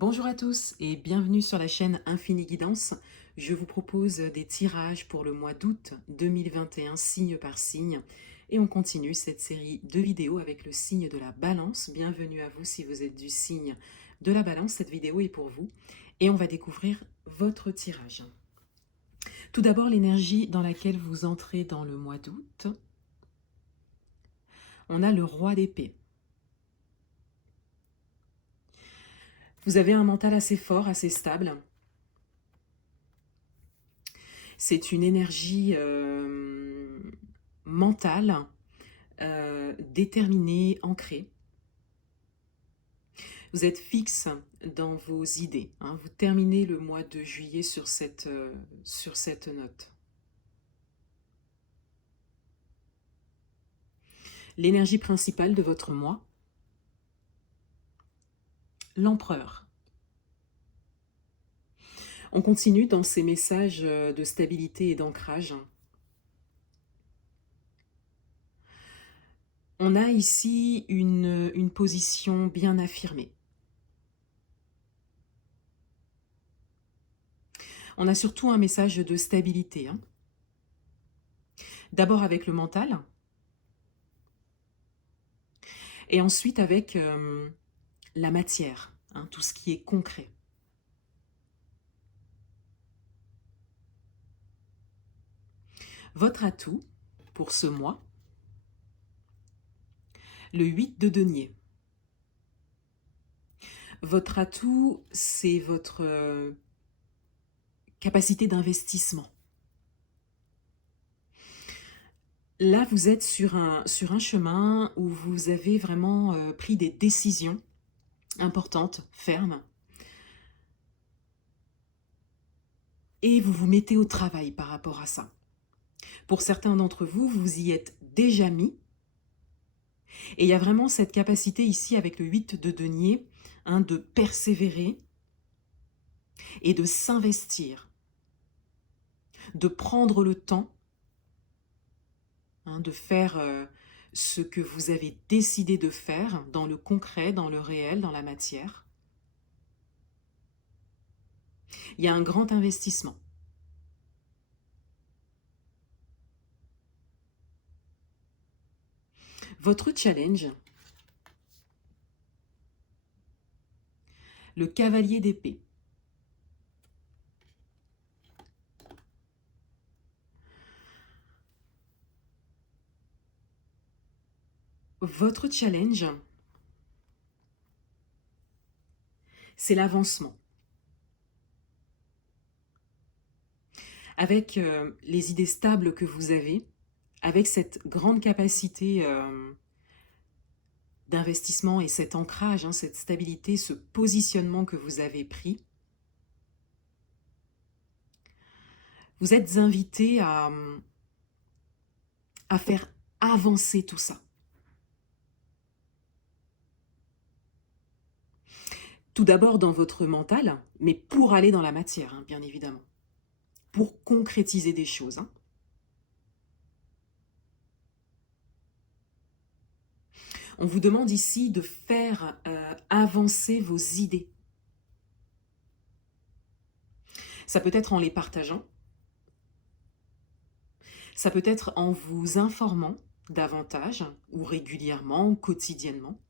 Bonjour à tous et bienvenue sur la chaîne Infini Guidance. Je vous propose des tirages pour le mois d'août 2021, signe par signe. Et on continue cette série de vidéos avec le signe de la balance. Bienvenue à vous si vous êtes du signe de la balance. Cette vidéo est pour vous. Et on va découvrir votre tirage. Tout d'abord, l'énergie dans laquelle vous entrez dans le mois d'août. On a le roi d'épée. Vous avez un mental assez fort, assez stable. C'est une énergie mentale, déterminée, ancrée. Vous êtes fixe dans vos idées. Hein. Vous terminez le mois de juillet sur cette note. L'énergie principale de votre mois, l'empereur. On continue dans ces messages de stabilité et d'ancrage. On a ici une position bien affirmée. On a surtout un message de stabilité. Hein. D'abord avec le mental, et ensuite avec la matière, hein, tout ce qui est concret. Votre atout pour ce mois, le 8 de denier. Votre atout, c'est votre capacité d'investissement. Là, vous êtes sur un chemin où vous avez vraiment pris des décisions importantes, fermes, et vous vous mettez au travail par rapport à ça. Pour certains d'entre vous, vous y êtes déjà mis, et il y a vraiment cette capacité ici avec le 8 de denier, hein, de persévérer et de s'investir, de prendre le temps, hein, de faire ce que vous avez décidé de faire dans le concret, dans le réel, dans la matière. Il y a un grand investissement. Votre challenge, le cavalier d'épée. Votre challenge, c'est l'avancement. Avec les idées stables que vous avez, avec cette grande capacité d'investissement et cet ancrage, hein, cette stabilité, ce positionnement que vous avez pris, vous êtes invité à faire avancer tout ça. Tout d'abord dans votre mental, mais pour aller dans la matière, hein, bien évidemment. Pour concrétiser des choses. Hein. On vous demande ici de faire avancer vos idées. Ça peut être en les partageant. Ça peut être en vous informant davantage, ou régulièrement, ou quotidiennement.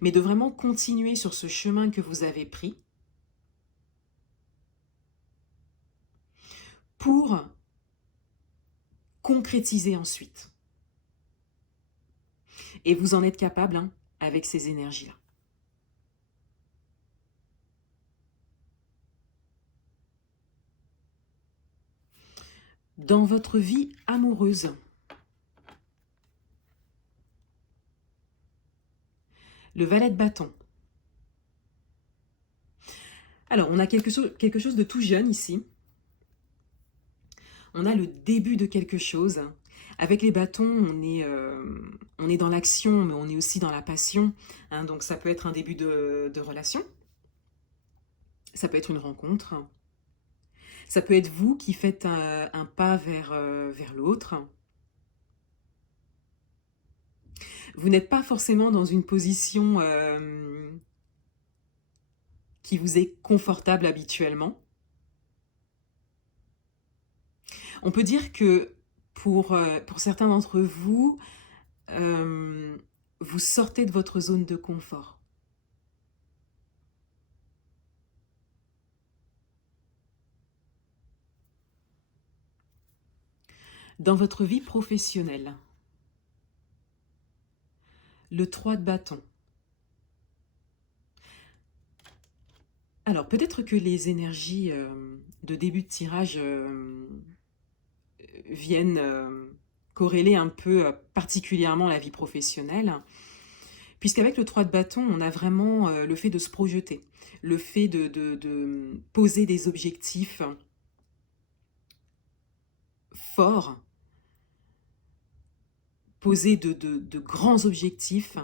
Mais de vraiment continuer sur ce chemin que vous avez pris pour concrétiser ensuite. Et vous en êtes capable, hein, avec ces énergies-là. Dans votre vie amoureuse, le valet de bâton. Alors, on a quelque chose de tout jeune ici. On a le début de quelque chose. Avec les bâtons, on est dans l'action, mais on est aussi dans la passion. Hein, donc ça peut être un début de relation. Ça peut être une rencontre. Ça peut être vous qui faites un pas vers l'autre. Vous n'êtes pas forcément dans une position qui vous est confortable habituellement. On peut dire que pour certains d'entre vous, vous sortez de votre zone de confort. Dans votre vie professionnelle, le 3 de bâton. Alors, peut-être que les énergies de début de tirage viennent corréler un peu particulièrement la vie professionnelle, puisqu'avec le 3 de bâton, on a vraiment le fait de se projeter, le fait de poser des objectifs forts, poser de grands objectifs,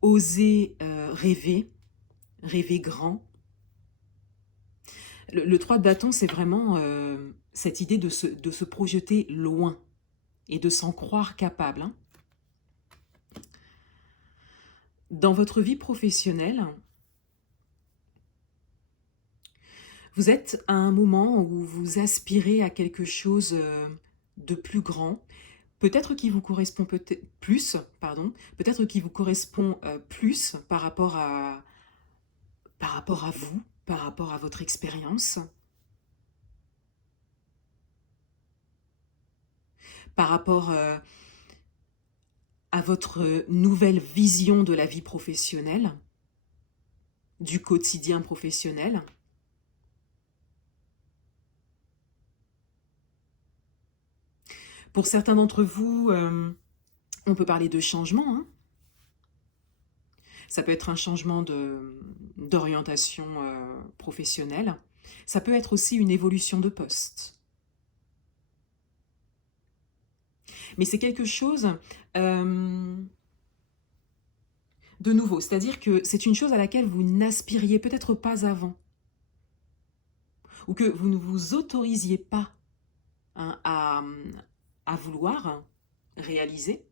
oser rêver, rêver grand. Le 3 de bâton, c'est vraiment cette idée de se projeter loin et de s'en croire capable. Hein. Dans votre vie professionnelle, vous êtes à un moment où vous aspirez à quelque chose de plus grand, peut-être qui vous correspond peut-être qui vous correspond plus par rapport à vous, par rapport à votre expérience, par rapport à votre nouvelle vision de la vie professionnelle, du quotidien professionnel. Pour certains d'entre vous, on peut parler de changement. Hein. Ça peut être un changement d'orientation professionnelle. Ça peut être aussi une évolution de poste. Mais c'est quelque chose de nouveau, c'est-à-dire que c'est une chose à laquelle vous n'aspiriez peut-être pas avant, ou que vous ne vous autorisiez pas hein, à vouloir réaliser.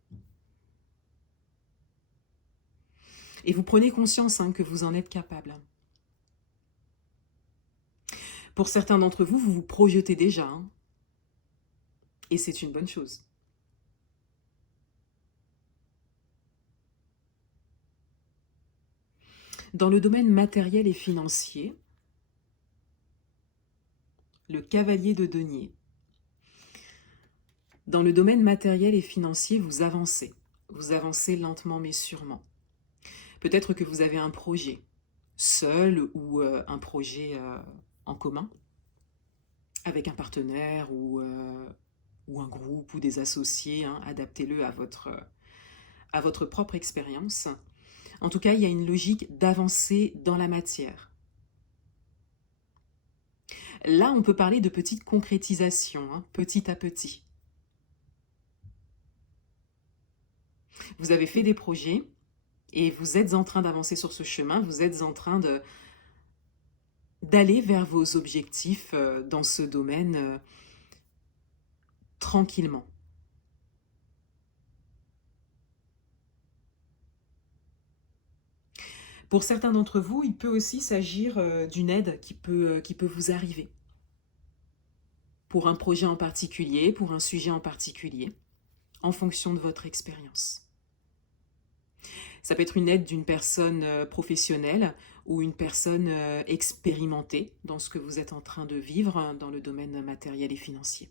Et vous prenez conscience hein, que vous en êtes capable. Pour certains d'entre vous, vous vous projetez déjà. Hein, et c'est une bonne chose. Dans le domaine matériel et financier, le cavalier de denier. Dans le domaine matériel et financier, vous avancez. Vous avancez lentement mais sûrement. Peut-être que vous avez un projet, seul ou un projet en commun, avec un partenaire ou un groupe ou des associés. Hein, adaptez-le à votre propre expérience. En tout cas, il y a une logique d'avancer dans la matière. Là, on peut parler de petite concrétisation, hein, petit à petit. Vous avez fait des projets et vous êtes en train d'avancer sur ce chemin, vous êtes en train d'aller vers vos objectifs dans ce domaine tranquillement. Pour certains d'entre vous, il peut aussi s'agir d'une aide qui peut vous arriver. Pour un projet en particulier, pour un sujet en particulier, en fonction de votre expérience. Ça peut être une aide d'une personne professionnelle ou une personne expérimentée dans ce que vous êtes en train de vivre dans le domaine matériel et financier.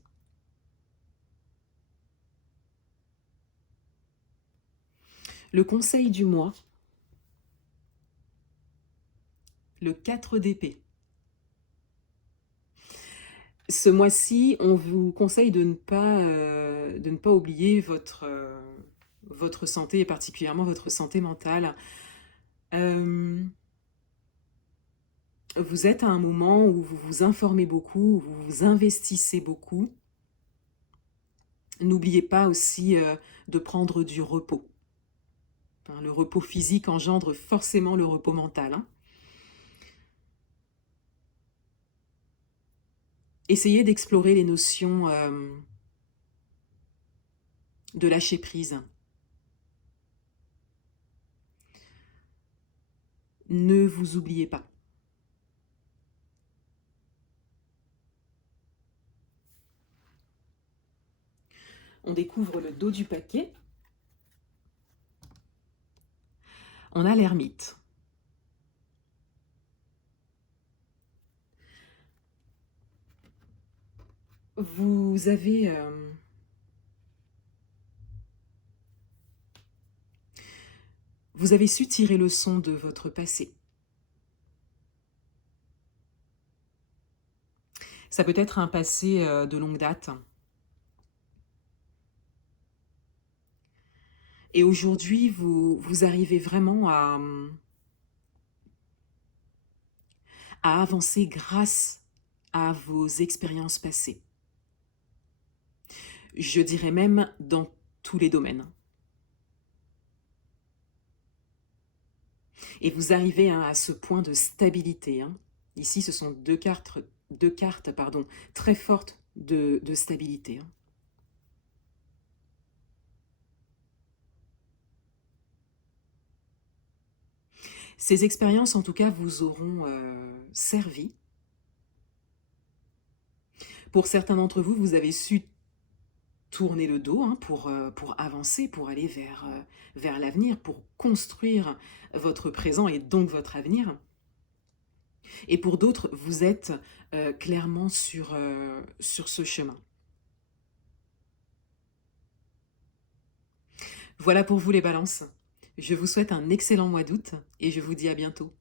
Le conseil du mois, le 4 d'épée. Ce mois-ci, on vous conseille de ne pas oublier votre santé et particulièrement votre santé mentale. Vous êtes à un moment où vous vous informez beaucoup, où vous vous investissez beaucoup. N'oubliez pas aussi de prendre du repos. Hein, le repos physique engendre forcément le repos mental. Hein. Essayez d'explorer les notions de lâcher prise. Ne vous oubliez pas. On découvre le dos du paquet. On a l'ermite. Vous avez... vous avez su tirer leçon de votre passé. Ça peut être un passé de longue date. Et aujourd'hui, vous arrivez vraiment à avancer grâce à vos expériences passées. Je dirais même dans tous les domaines. Et vous arrivez à ce point de stabilité. Ici, ce sont deux cartes très fortes de stabilité. Ces expériences, en tout cas, vous auront servi. Pour certains d'entre vous, vous avez su tourner le dos pour avancer, pour aller vers l'avenir, pour construire votre présent et donc votre avenir. Et pour d'autres, vous êtes clairement sur ce chemin. Voilà pour vous les balances. Je vous souhaite un excellent mois d'août et je vous dis à bientôt.